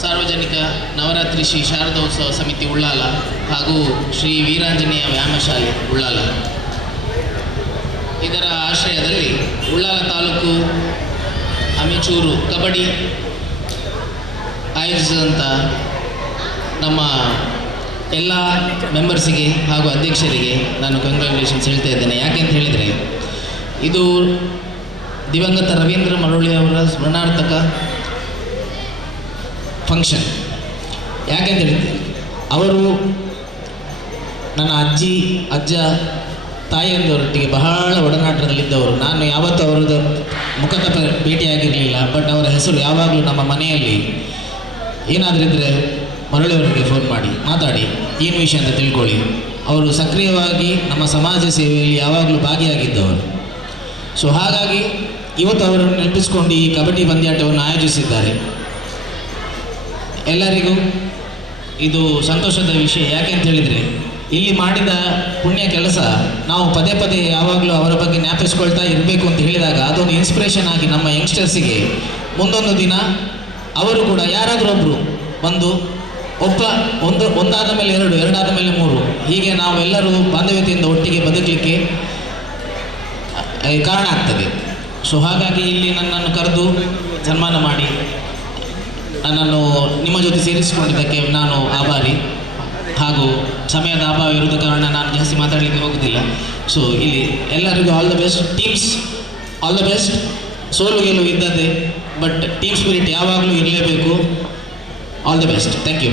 ಸಾರ್ವಜನಿಕ ನವರಾತ್ರಿ ಶ್ರೀ ಶಾರದೋತ್ಸವ ಸಮಿತಿ ಉಳ್ಳಾಲ ಹಾಗೂ ಶ್ರೀ ವೀರಾಂಜನೇಯ ವ್ಯಾಯಾಮಶಾಲೆ ಉಳ್ಳಾಲ ಇದರ ಆಶ್ರಯದಲ್ಲಿ ಉಳ್ಳಾಲ ತಾಲೂಕು ಅಮಿಚೂರು ಕಬಡ್ಡಿ ಆಯೋಜಿಸಿದಂಥ ನಮ್ಮ ಎಲ್ಲ ಮೆಂಬರ್ಸಿಗೆ ಹಾಗೂ ಅಧ್ಯಕ್ಷರಿಗೆ ನಾನು ಕಂಗ್ರ್ಯಾಚುಲೇಷನ್ಸ್ ಹೇಳ್ತಾ ಇದ್ದೇನೆ. ಯಾಕೆ ಅಂತ ಹೇಳಿದರೆ, ಇದು ದಿವಂಗತ ರವೀಂದ್ರ ಮರಳಿ ಅವರ ಸ್ಮರಣಾರ್ಥಕ ಫಂಕ್ಷನ್. ಯಾಕೆಂತ ಹೇಳಿದ್ರೆ, ಅವರು ನನ್ನ ಅಜ್ಜಿ ಅಜ್ಜ ತಾಯಿಯಂದವರೊಟ್ಟಿಗೆ ಬಹಳ ಒಡನಾಟದಲ್ಲಿದ್ದವರು. ನಾನು ಯಾವತ್ತೂ ಅವರದ್ದು ಮುಖತಃ ಭೇಟಿಯಾಗಿರಲಿಲ್ಲ, ಬಟ್ ಅವರ ಹೆಸರು ಯಾವಾಗಲೂ ನಮ್ಮ ಮನೆಯಲ್ಲಿ ಏನಾದರೂ ಇದ್ದರೆ ಮರಳಿಯವರಿಗೆ ಫೋನ್ ಮಾಡಿ ಮಾತಾಡಿ ಏನು ವಿಷಯ ಅಂತ ತಿಳ್ಕೊಳ್ಳಿ. ಅವರು ಸಕ್ರಿಯವಾಗಿ ನಮ್ಮ ಸಮಾಜ ಸೇವೆಯಲ್ಲಿ ಯಾವಾಗಲೂ ಭಾಗಿಯಾಗಿದ್ದವರು. ಸೊ ಹಾಗಾಗಿ ಇವತ್ತು ಅವರನ್ನು ನೆನಪಿಸ್ಕೊಂಡು ಈ ಕಬಡ್ಡಿ ಪಂದ್ಯಾಟವನ್ನು ಆಯೋಜಿಸಿದ್ದಾರೆ. ಎಲ್ಲರಿಗೂ ಇದು ಸಂತೋಷದ ವಿಷಯ. ಯಾಕೆ ಅಂತ ಹೇಳಿದರೆ, ಇಲ್ಲಿ ಮಾಡಿದ ಪುಣ್ಯ ಕೆಲಸ ನಾವು ಪದೇ ಪದೇ ಯಾವಾಗಲೂ ಅವರ ಬಗ್ಗೆ ಜ್ಞಾಪಿಸ್ಕೊಳ್ತಾ ಇರಬೇಕು ಅಂತ ಹೇಳಿದಾಗ ಅದೊಂದು ಇನ್ಸ್ಪಿರೇಷನ್ ಆಗಿ ನಮ್ಮ ಯಂಗ್ಸ್ಟರ್ಸಿಗೆ ಮುಂದೊಂದು ದಿನ ಅವರು ಕೂಡ ಯಾರಾದರೂ ಒಬ್ಬರು ಬಂದು ಒಂದಾದ ಮೇಲೆ ಎರಡಾದ ಮೇಲೆ ಮೂರು, ಹೀಗೆ ನಾವೆಲ್ಲರೂ ಬಾಂಧವ್ಯತೆಯಿಂದ ಒಟ್ಟಿಗೆ ಬದುಕಲಿಕ್ಕೆ ಕಾರಣ ಆಗ್ತದೆ. ಸೊ ಹಾಗಾಗಿ ಇಲ್ಲಿ ನನ್ನನ್ನು ಕರೆದು ಸನ್ಮಾನ ಮಾಡಿ ನನ್ನನ್ನು ನಿಮ್ಮ ಜೊತೆ ಸೇರಿಸಿಕೊಂಡಿದ್ದಕ್ಕೆ ನಾನು ಆಭಾರಿ. ಹಾಗೂ ಸಮಯದ ಅಭಾವ ಇರೋದ ಕಾರಣ ನಾನು ಜಾಸ್ತಿ ಮಾತಾಡಲಿಕ್ಕೆ ಹೋಗೋದಿಲ್ಲ. ಸೊ ಇಲ್ಲಿ ಎಲ್ಲರಿಗೂ all the best. Teams all the best. ಸೋಲು ಗೆಲುವು ಇದ್ದದ್ದೇ, ಬಟ್ ಟೀಮ್ ಸ್ಪಿರಿಟ್ ಯಾವಾಗಲೂ ಇರಲೇಬೇಕು. All the best. Thank you.